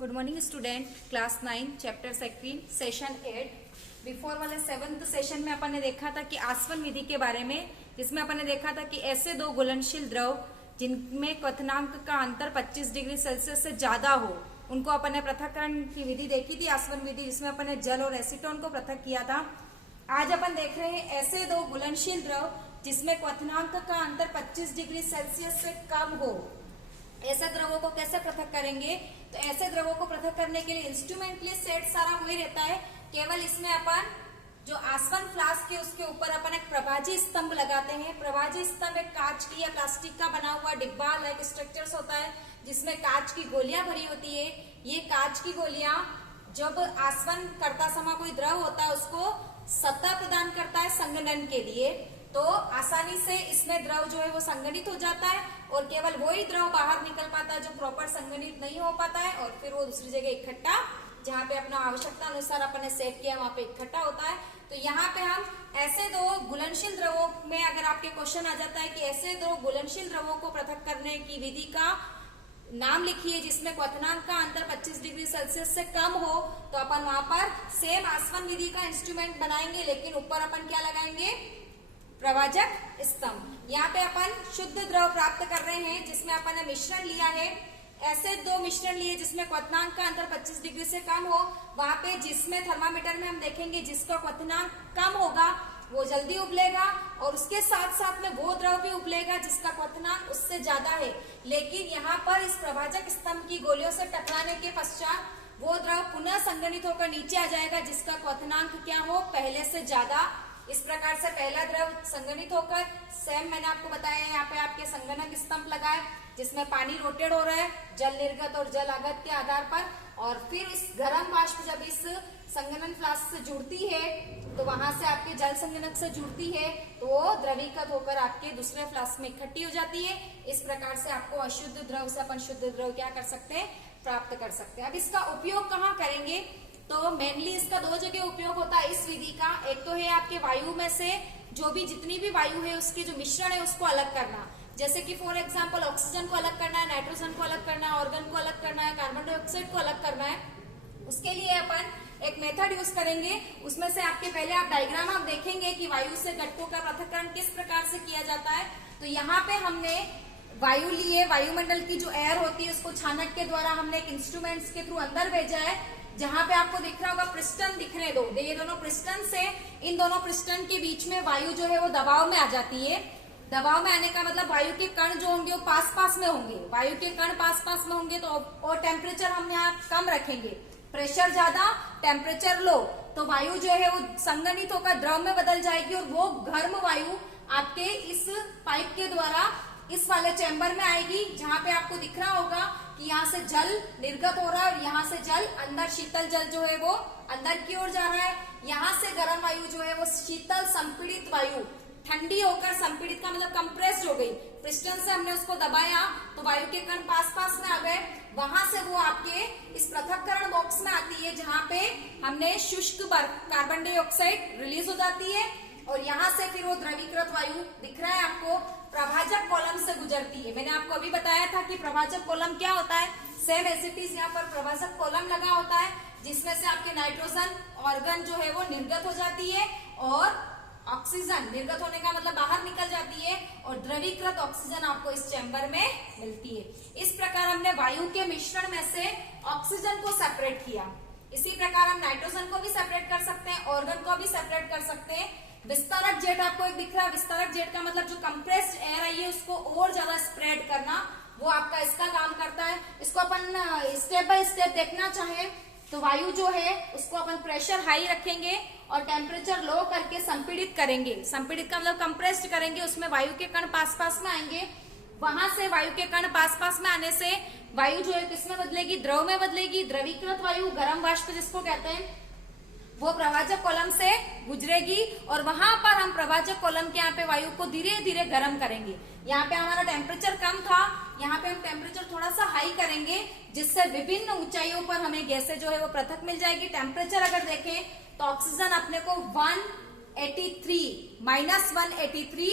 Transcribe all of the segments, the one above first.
Good morning student, class 9 chapter 2 session 8। Before वाले 7th session में अपन ने देखा था कि आसवन विधि के बारे में, जिसमें अपन ने देखा था कि ऐसे दो घुलनशील द्रव जिनमें क्वथनांक का अंतर 25 डिग्री सेल्सियस से ज्यादा हो, उनको अपन ने पृथक्करण की विधि देखी थी, आसवन विधि, जिसमें अपन ने जल और एसीटोन को पृथक किया था। आज अपन देख रहे हैं ऐसे दो घुलनशील द्रव जिसमें क्वथनांक का अंतर 25 डिग्री सेल्सियस से कम हो। ऐसे द्रवों को कैसे पृथक करेंगे? तो ऐसे द्रवों को पृथक करने के लिए इंस्ट्रूमेंटली सेट सारा वही रहता है, केवल इसमें अपन जो आसवन फ्लास्क है उसके ऊपर अपन एक प्रभाजी स्तंभ लगाते हैं। प्रभाजी स्तंभ एक कांच की या प्लास्टिक का बना हुआ डिब्बा लाइक स्ट्रक्चर्स होता है, जिसमें कांच की गोलियां भरी होती है। ये कांच की गोलियां जब आसवन करता समय कोई द्रव होता है उसको सत्ता प्रदान करता है संघनन के लिए, तो आसानी से इसमें द्रव जो है वो संघनित हो जाता है और केवल वही द्रव बाहर निकल पाता है जो प्रॉपर संघनित नहीं हो पाता है, और फिर वो दूसरी जगह इकट्ठा, जहाँ पे अपना आवश्यकता अनुसार अपन ने सेट किया वहां पे इकट्ठा होता है। तो यहाँ पे हम ऐसे दो घुलनशील द्रवों में अगर आपके क्वेश्चन आ जाता है कि ऐसे दो घुलनशील द्रवों को पृथक करने की विधि का नाम लिखिए जिसमें क्वथनांक का अंतर 25 डिग्री सेल्सियस से कम हो, तो अपन वहां पर सेम आसवन विधि का इंस्ट्रूमेंट बनाएंगे, लेकिन ऊपर अपन क्या लगाएंगे? प्रवाजक स्तंभ। यहाँ पे अपन शुद्ध द्रव प्राप्त कर रहे हैं जिसमें अपन ने मिश्रण लिया है। ऐसे दो मिश्रण लिए जिसमें क्वथनांक का अंतर 25 डिग्री से कम हो। वहां पे जिसमें थर्मामीटर में हम देखेंगे जिसका क्वथनांक कम होगा वो जल्दी उबलेगा, और उसके साथ साथ में वो द्रव भी उबलेगा जिसका क्वथनांक उससे ज्यादा है। लेकिन यहाँ पर इस प्रभाजक स्तंभ की गोलियों से टकराने के पश्चात वो द्रव पुनः संघनित होकर नीचे आ जाएगा जिसका क्वथनांक क्या हो? पहले से ज्यादा। इस प्रकार से पहला द्रव संघनित होकर, सेम मैंने आपको बताया यहाँ पे आपके संगणक स्तंभ लगाए जिसमें पानी रोटेट हो रहा है जल निर्गत और जल आगत के आधार पर, और फिर इस गर्म वाष्प जब इस संगणन फ्लास्क से जुड़ती है तो वहां से आपके जल संगणक से जुड़ती है तो वो द्रवीकृत होकर आपके दूसरे फ्लास्क में इकट्ठी हो जाती है। इस प्रकार से आपको अशुद्ध द्रव से अपन शुद्ध द्रव क्या कर सकते हैं? प्राप्त कर सकते हैं। अब इसका उपयोग कहाँ करेंगे? तो मेनली इसका दो जगह उपयोग होता है इस विधि का। एक तो है आपके वायु में से जो भी जितनी भी वायु है उसके जो मिश्रण है उसको अलग करना, जैसे कि फॉर एग्जांपल ऑक्सीजन को अलग करना है, नाइट्रोजन को अलग करना है, ऑर्गन को अलग करना है, कार्बन डाइऑक्साइड को अलग करना है। उसके लिए अपन एक मेथड यूज करेंगे। उसमें से आपके पहले आप डायग्राम आप देखेंगे कि वायु से घटकों का पृथक्करण किस प्रकार से किया जाता है। तो यहाँ पे हमने वायु लिए, वायुमंडल की जो एयर होती है उसको छानक के द्वारा हमने एक इंस्ट्रूमेंट्स के थ्रू अंदर भेजा है, जहां पे आपको दिख रहा होगा पिस्टन दिखने दो, ये दोनों पिस्टन से इन दोनों पिस्टन के बीच में वायु जो है वो दबाव में आ जाती है। दबाव में आने का मतलब वायु के कण जो होंगे वो पास पास में होंगे। वायु के कण पास पास में होंगे तो और टेम्परेचर हम यहाँ कम रखेंगे, प्रेशर ज्यादा टेम्परेचर लो, तो वायु जो है वो संघनित होकर द्रव में बदल जाएगी और वो गर्म वायु आपके इस पाइप के द्वारा इस वाले चैम्बर में आएगी, जहां पे आपको दिख रहा होगा कि यहाँ से जल निर्गत हो रहा है और यहाँ से जल अंदर, शीतल जल जो है वो अंदर की ओर जा रहा है। यहाँ से गर्म वायु जो है वो शीतल संपीड़ित वायु ठंडी होकर, संपीड़ित का मतलब कंप्रेस्ड हो गई, पिस्टन से हमने उसको दबाया तो वायु के कण पास पास में आ गए। वहां से वो आपके इस पृथक्करण बॉक्स में आती है जहां पे हमने शुष्क कार्बन डाइऑक्साइड रिलीज हो जाती है, और यहाँ से फिर वो द्रवीकृत वायु दिख रहा है आपको प्रभाजक कॉलम से गुजरती है। मैंने आपको अभी बताया था कि प्रभाजक कॉलम क्या होता है। सेम एज इट इज यहाँ पर प्रभाजक कॉलम लगा होता है जिसमें से आपके नाइट्रोजन ऑर्गन जो है वो निर्गत हो जाती है और ऑक्सीजन, निर्गत होने का मतलब बाहर निकल जाती है, और द्रवीकृत ऑक्सीजन आपको इस चैम्बर में मिलती है। इस प्रकार हमने वायु के मिश्रण में से ऑक्सीजन को सेपरेट किया। इसी प्रकार हम नाइट्रोजन को भी सेपरेट कर सकते हैं, ऑर्गन को भी सेपरेट कर सकते हैं। विस्तारक जेट आपको एक दिख रहा है, विस्तारक जेट का मतलब जो कंप्रेस्ड एयर आई है उसको और ज्यादा स्प्रेड करना, वो आपका इसका काम करता है। इसको अपन स्टेप बाय स्टेप देखना चाहे तो वायु जो है उसको अपन प्रेशर हाई रखेंगे और टेम्परेचर लो करके संपीड़ित करेंगे। संपीड़ित का मतलब कंप्रेस्ड करेंगे, उसमें वायु के कण पास पास में आएंगे। वहां से वायु के कण पास पास में आने से वायु जो है किसमें बदलेगी? द्रव में बदलेगी। द्रवीकृत वायु, गर्म वाष्प जिसको कहते हैं, वो प्रभाजक कॉलम से गुजरेगी और वहां पर हम प्रभाजक कॉलम के यहाँ पे वायु को धीरे धीरे गर्म करेंगे। यहाँ पे हमारा टेम्परेचर कम था, यहाँ पे हम टेम्परेचर थोड़ा सा हाई करेंगे जिससे विभिन्न ऊंचाइयों पर हमें गैसें जो है वो पृथक मिल जाएगी। टेम्परेचर अगर देखें तो ऑक्सीजन अपने को 183 -183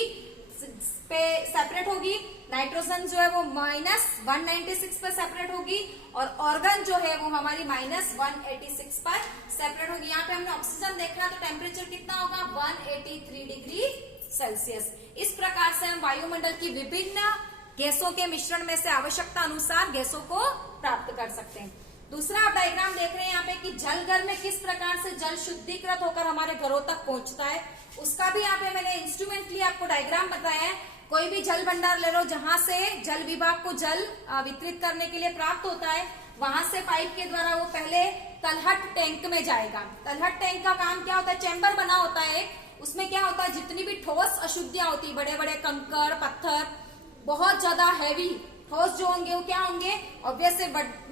पे सेपरेट होगी, नाइट्रोजन जो है वो -196 पर सेपरेट होगी और ऑर्गन जो है वो हमारी -186 पर सेपरेट होगी। यहाँ पे हमने ऑक्सीजन देखा तो टेम्परेचर कितना होगा 183 डिग्री सेल्सियस। इस प्रकार से हम वायुमंडल की विभिन्न गैसों के मिश्रण में से आवश्यकता अनुसार गैसों को प्राप्त कर सकते हैं। दूसरा आप डायग्राम देख रहे हैं यहाँ पे कि जल घर में किस प्रकार से जल शुद्धिकृत होकर हमारे घरों तक पहुंचता है, उसका भी यहाँ पे मैंने इंस्ट्रूमेंटली आपको डायग्राम बताया है। कोई भी जल भंडार ले लो जहां से जल विभाग को जल वितरित करने के लिए प्राप्त होता है, वहां से पाइप के द्वारा वो पहले तलहट टैंक में जाएगा। तलहट टैंक का काम क्या होता है, चैम्बर बना होता है, उसमें क्या होता है जितनी भी ठोस अशुद्धियां होती है, बड़े बड़े कंकड़ पत्थर, बहुत ज्यादा हैवी ठोस जो होंगे वो क्या होंगे, ऑब्वियसली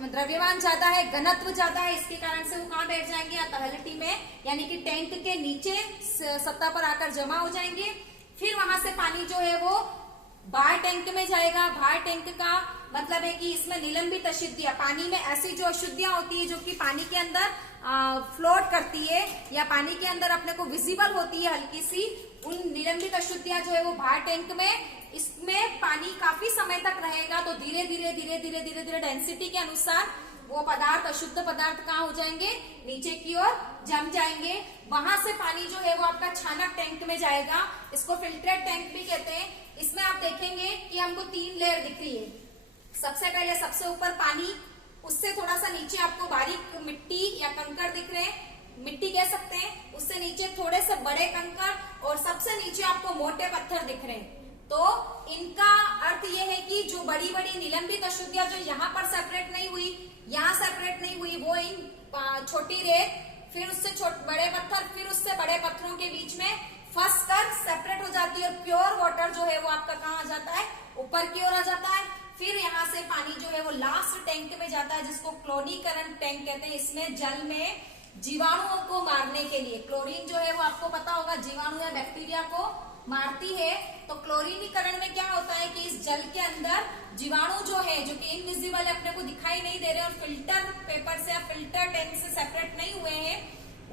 द्रव्यमान ज्यादा है, घनत्व ज्यादा है, इसके कारण से वो कहाँ बैठ जाएंगे, या तलहटी में, यानी कि टैंक के नीचे सतह पर आकर जमा हो जाएंगे। फिर वहां से पानी जो है वो बाहर टैंक में जाएगा। बाहर टैंक का मतलब है कि इसमें निलंबित अशुद्धियां, पानी में ऐसी जो अशुद्धियां होती है जो कि पानी के अंदर फ्लोट करती है या पानी के अंदर अपने को विजिबल होती है हल्की सी, उन निलंबित अशुद्धियां जो है वो बाहर टैंक में, इसमें पानी काफी समय तक रहेगा तो धीरे धीरे डेंसिटी के अनुसार वो पदार्थ, अशुद्ध पदार्थ कहाँ हो जाएंगे, नीचे की ओर जम जाएंगे। वहां से पानी जो है वो आपका छानक टैंक में जाएगा, इसको फिल्ट्रेट टैंक भी कहते हैं। इसमें आप देखेंगे कि हमको 3 लेयर दिख रही है। सबसे पहले सबसे ऊपर पानी, उससे थोड़ा सा नीचे आपको बारीक मिट्टी या कंकड़ दिख रहे हैं, मिट्टी कह सकते हैं, उससे नीचे थोड़े से बड़े कंकड़ और सबसे नीचे आपको मोटे पत्थर दिख रहे हैं। तो इनका अर्थ यह है कि जो बड़ी बड़ी निलंबित अशुद्धियां जो यहाँ पर सेपरेट नहीं हुई, यहाँ सेपरेट नहीं हुई, वो इन छोटी रेत, फिर उससे बड़े पत्थर, फिर उससे बड़े पत्थरों के बीच में फंस कर सेपरेट हो जाती है और प्योर वाटर जो है वो आपका कहाँ आ जाता है, ऊपर की ओर आ जाता है। फिर यहाँ से पानी जो है वो लास्ट टैंक में जाता है जिसको क्लोरीकरण टैंक कहते हैं। इसमें जल में जीवाणुओं को मारने के लिए, क्लोरीन जो है वो आपको पता होगा जीवाणु या बैक्टीरिया को मारती है, तो क्लोरीनीकरण में क्या होता है कि इस जल के अंदर जीवाणु जो है, जो कि इनविजिबल अपने को दिखाई नहीं दे रहे और फिल्टर पेपर से या फिल्टर टैंक से सेपरेट नहीं हुए हैं,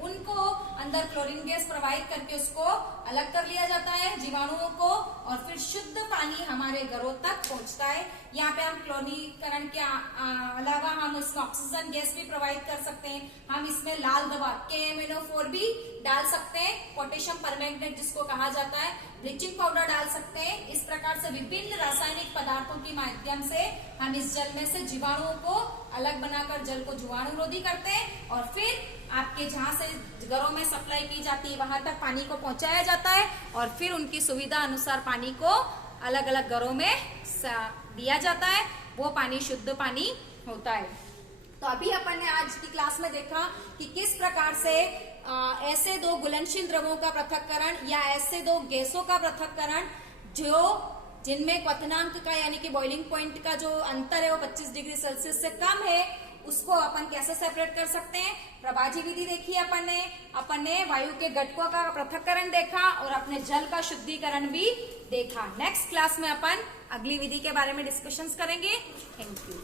उनको अंदर क्लोरीन गैस प्रवाहित करके उसको अलग कर लिया जाता है जीवाणुओं को, और फिर शुद्ध पानी हमारे घरों तक पहुंचता है। यहाँ पे हम क्लोरीकरण के अलावा हम इसमें ऑक्सीजन गैस भी प्रवाहित कर सकते हैं। हम इसमें लाल दवा KMnO4 भी डाल सकते हैं, पोटेशियम परमैंगनेट जिसको कहा जाता है, ब्लीचिंग पाउडर डाल सकते हैं। इस प्रकार से विभिन्न रासायनिक पदार्थों के माध्यम से हम इस जल में से जीवाणुओं को अलग बनाकर जल को जीवाणुरोधी करते हैं और फिर आपके जहां से घरों में सप्लाई की जाती है वहां तक पानी को पहुंचाया जाता है और फिर उनकी सुविधा अनुसार पानी को अलग अलग घरों में दिया जाता है, वो पानी शुद्ध पानी होता है। तो अभी अपन ने आज की क्लास में देखा कि किस प्रकार से ऐसे 2 घुलनशील द्रवों का पृथक्करण या ऐसे 2 गैसों का पृथक्करण जो जिनमें क्वथनांक का यानी कि बॉइलिंग पॉइंट का जो अंतर है वो 25 डिग्री सेल्सियस से कम है, उसको अपन कैसे सेपरेट कर सकते हैं। प्रभाजी विधि देखी अपन ने वायु के घटकों का पृथक्करण देखा और अपने जल का शुद्धिकरण भी देखा। नेक्स्ट क्लास में अपन अगली विधि के बारे में डिस्कशंस करेंगे। Thank you.